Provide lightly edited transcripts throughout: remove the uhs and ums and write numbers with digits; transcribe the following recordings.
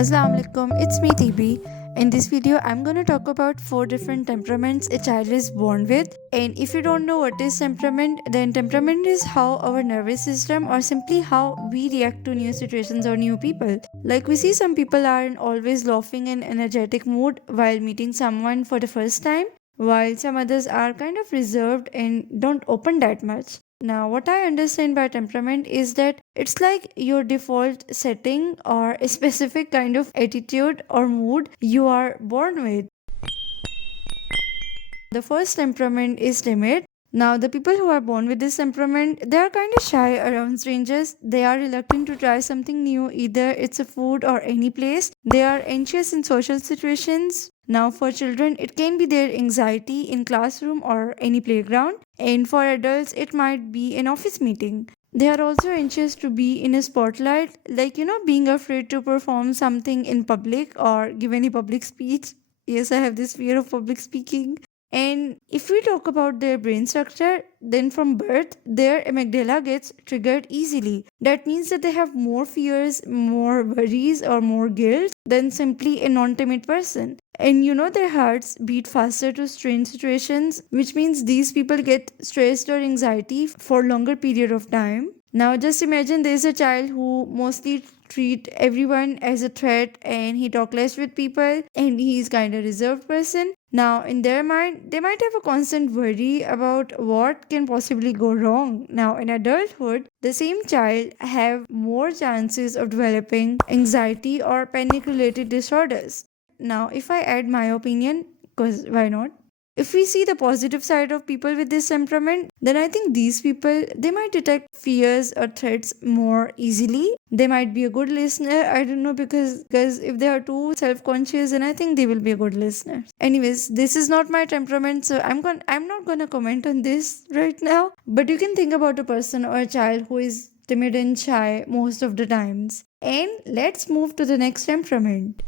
Assalamu alaikum, it's me TB. In this video, I'm gonna talk about 4 different temperaments a child is born with. And if you don't know what is temperament, then temperament is how our nervous system or simply how we react to new situations or new people. Like we see some people are in always laughing and energetic mood while meeting someone for the first time, while some others are kind of reserved and don't open that much. Now, what I understand by temperament is that it's like your default setting or a specific kind of attitude or mood you are born with. The first temperament is timid. Now, the people who are born with this temperament, they are kind of shy around strangers. They are reluctant to try something new, either it's a food or any place. They are anxious in social situations. Now, for children, it can be their anxiety in classroom or any playground. And for adults, it might be an office meeting. They are also anxious to be in a spotlight, like, being afraid to perform something in public or give any public speech. Yes, I have this fear of public speaking. And if we talk about their brain structure, then from birth, their amygdala gets triggered easily. That means that they have more fears, more worries, or more guilt than simply a non timid person. And their hearts beat faster to strange situations, which means these people get stressed or anxiety for longer period of time. Now just imagine there's a child who mostly treat everyone as a threat and he talk less with people and he's kind of reserved person. Now in their mind they might have a constant worry about what can possibly go wrong. Now in adulthood the same child have more chances of developing anxiety or panic related disorders. Now, if I add my opinion, because why not? If we see the positive side of people with this temperament, then I think these people they might detect fears or threats more easily. They might be a good listener. I don't know because if they are too self-conscious, then I think they will be a good listener. Anyways, this is not my temperament, so I'm not gonna comment on this right now. But you can think about a person or a child who is timid and shy most of the times. And let's move to the next temperament.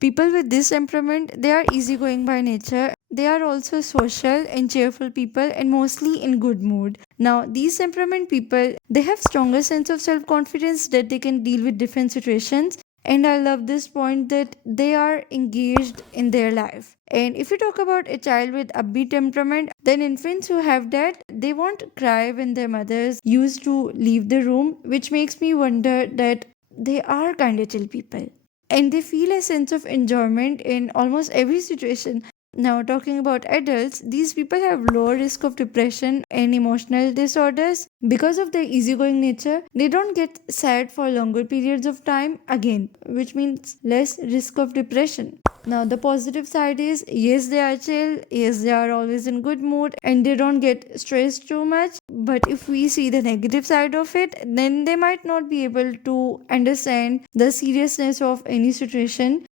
People with this temperament, they are easygoing by nature. They are also social and cheerful people and mostly in good mood. Now, these temperament people, they have stronger sense of self-confidence that they can deal with different situations. And I love this point that they are engaged in their life. And if you talk about a child with upbeat temperament, then infants who have that, they won't cry when their mothers used to leave the room, which makes me wonder that they are kind of chill people and they feel a sense of enjoyment in almost every situation. Now, talking about adults, these people have lower risk of depression and emotional disorders because of their easygoing nature. They don't get sad for longer periods of time again, which means less risk of depression. Now, the positive side is yes, they are chill, yes, they are always in good mood, and they don't get stressed too much. But if we see the negative side of it, then they might not be able to understand the seriousness of any situation.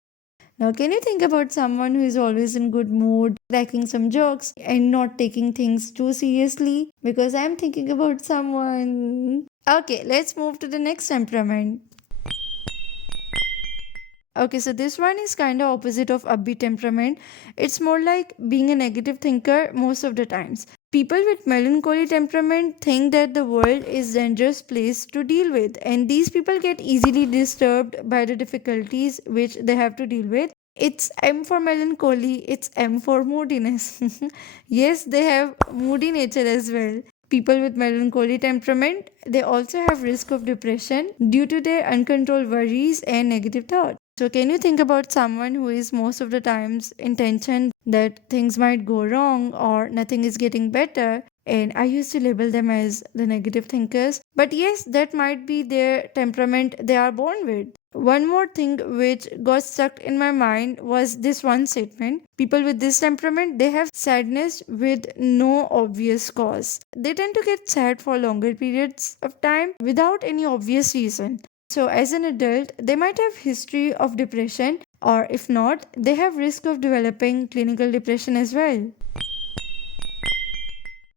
Now, can you think about someone who is always in good mood, cracking some jokes, and not taking things too seriously? Because I'm thinking about someone. Okay, let's move to the next temperament. Okay, so this one is kind of opposite of upbeat temperament. It's more like being a negative thinker most of the times. People with melancholy temperament think that the world is a dangerous place to deal with, and these people get easily disturbed by the difficulties which they have to deal with. It's M for melancholy, it's M for moodiness. Yes, they have moody nature as well. People with melancholy temperament, they also have risk of depression due to their uncontrolled worries and negative thoughts. So can you think about someone who is most of the times in tension that things might go wrong or nothing is getting better? And I used to label them as the negative thinkers. But yes, that might be their temperament they are born with. One more thing which got stuck in my mind was this one statement. People with this temperament, they have sadness with no obvious cause. They tend to get sad for longer periods of time without any obvious reason. So as an adult, they might have history of depression or if not, they have risk of developing clinical depression as well.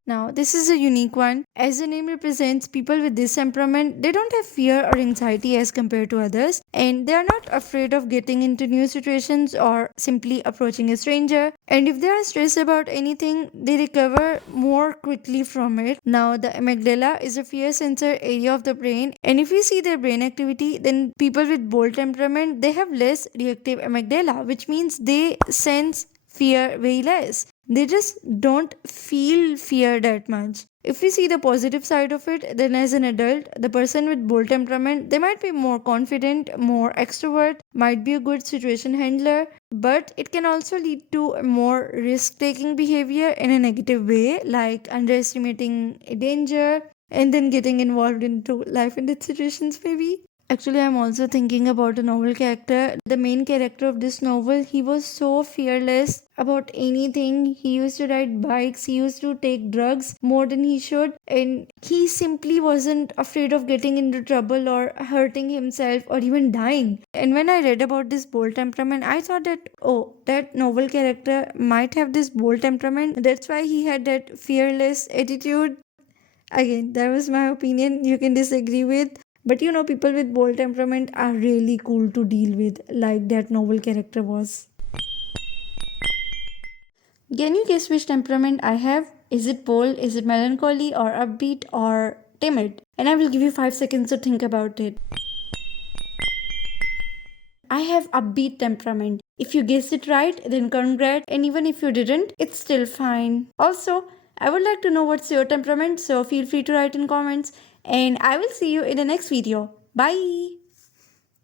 Now, this is a unique one. As the name represents, people with this temperament, they don't have fear or anxiety as compared to others, and they are not afraid of getting into new situations or simply approaching a stranger. And if they are stressed about anything, they recover more quickly from it. Now, the amygdala is a fear sensor area of the brain, and if we see their brain activity, then people with bold temperament, they have less reactive amygdala, which means they sense fear way less. They just don't feel fear that much. If we see the positive side of it, then as an adult, the person with bold temperament, they might be more confident, more extrovert, might be a good situation handler, but it can also lead to a more risk taking behavior in a negative way, like underestimating a danger and then getting involved into life and death situations, maybe. Actually, I'm also thinking about a novel character. The main character of this novel, he was so fearless about anything. He used to ride bikes, he used to take drugs more than he should, and he simply wasn't afraid of getting into trouble or hurting himself or even dying. And when I read about this bold temperament, I thought that, oh, that novel character might have this bold temperament. That's why he had that fearless attitude. Again, that was my opinion. You can disagree with. But people with bold temperament are really cool to deal with, like that novel character was. Can you guess which temperament I have? Is it bold, is it melancholy, or upbeat, or timid? And I will give you 5 seconds to think about it. I have upbeat temperament. If you guessed it right, then congrats. And even if you didn't, it's still fine. Also, I would like to know what's your temperament, so feel free to write in comments. And I will see you in the next video. Bye!